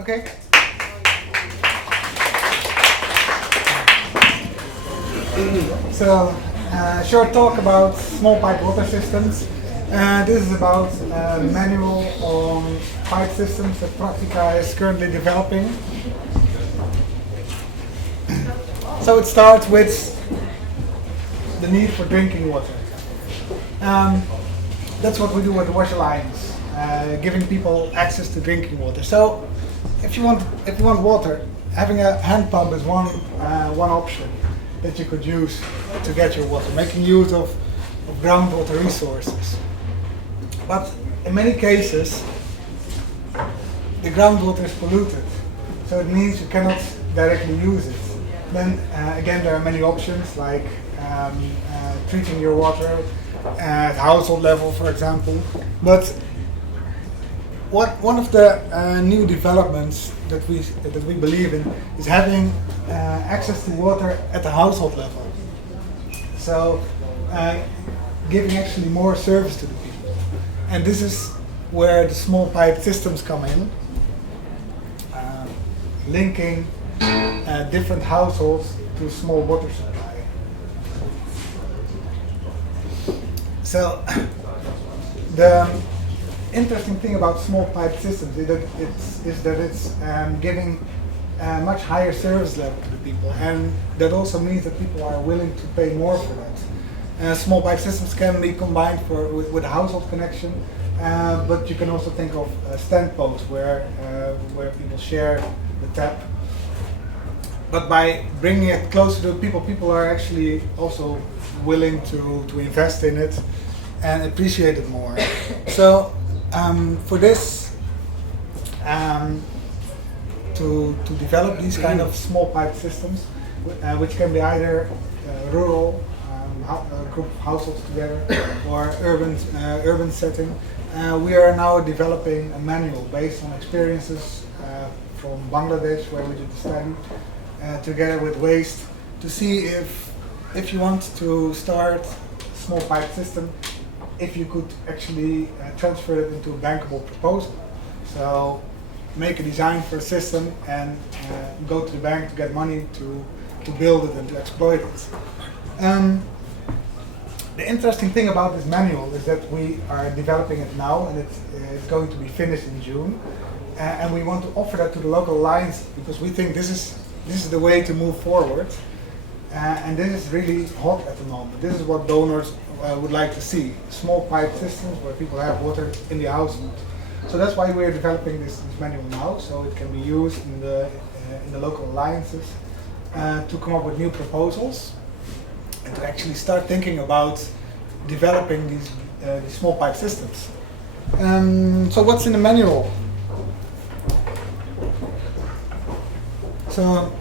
Okay. So, short talk about small pipe water systems. This is about manual on pipe systems that Practica is currently developing. So it starts with the need for drinking water. That's what we do with the wash lines, giving people access to drinking water. So if you want water, having a hand pump is one option that you could use to get your water, making use of groundwater resources. But in many cases, the groundwater is polluted, so it means you cannot directly use it. Then again, there are many options like treating your water at household level, for example. But one of the new developments that we believe in is having access to water at the household level. So giving actually more service to the people. And this is where the small pipe systems come in, linking different households to a small water supply. So the interesting thing about small pipe systems is that it's giving a much higher service level to the people, and that also means that people are willing to pay more for that. Small pipe systems can be combined with a household connection, but you can also think of stand posts where people share the tap. But by bringing it closer to people, people are actually also willing to invest in it and appreciate it more. So for this, to develop these kind of small pipe systems, which can be either rural, a group of households together, or urban setting, we are now developing a manual based on experiences from Bangladesh, where we did the study, together with waste, to see if you want to start a small pipe system, if you could actually transfer it into a bankable proposal. So make a design for a system and go to the bank to get money to build it and to exploit it. The interesting thing about this manual is that we are developing it now, and it's going to be finished in June. And we want to offer that to the local alliance because we think this is the way to move forward. And this is really hot at the moment. This is what donors would like to see: small pipe systems where people have water in the household. So that's why we're developing this manual now, so it can be used in the local alliances to come up with new proposals and to actually start thinking about developing these small pipe systems. So what's in the manual? So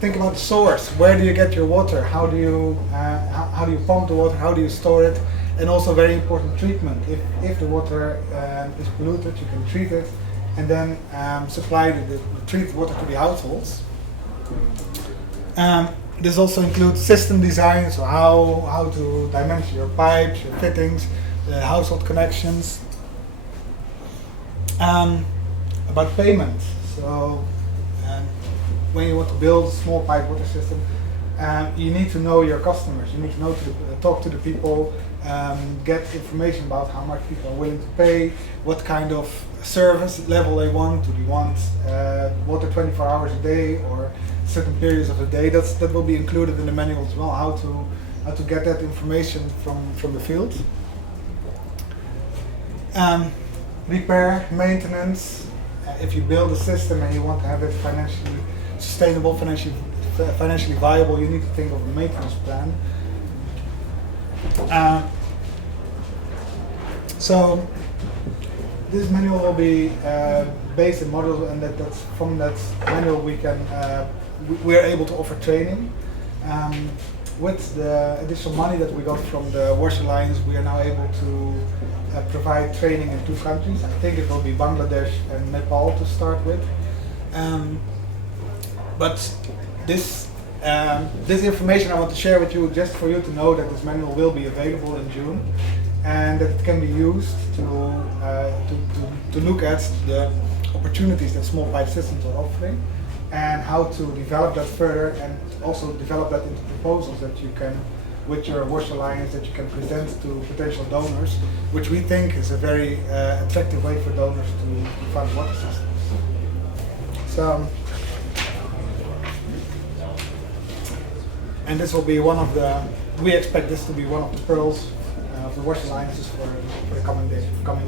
think about the source. Where do you get your water? How do you pump the water? How do you store it? And also very important, treatment. If the water is polluted, you can treat it and then supply the treated water to the households. This also includes system design, so how to dimension your pipes, your fittings, the household connections. About payment. So when you want to build a small pipe water system, you need to know your customers. You need to know talk to the people, get information about how much people are willing to pay, what kind of service level they want. Do they want water 24 hours a day or certain periods of the day? That will be included in the manual as well. How to get that information from the field. Repair, maintenance. If you build a system and you want to have it financially sustainable, financially viable, you need to think of a maintenance plan. So this manual will be based in modules, and that's from that manual we are able to offer training. With the additional money that we got from the Wash Alliance, we are now able to provide training in 2 countries. I think it will be Bangladesh and Nepal to start with. But this information I want to share with you, just for you to know that this manual will be available in June, and that it can be used to look at the opportunities that small pipe systems are offering, and how to develop that further, and also develop that into proposals that you can, with your WASH Alliance, that you can present to potential donors, which we think is a very attractive way for donors to fund water systems. So, and this will be one of the, we expect this to be one of the pearls of the WASH Alliances for the coming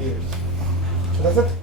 years. So that's it.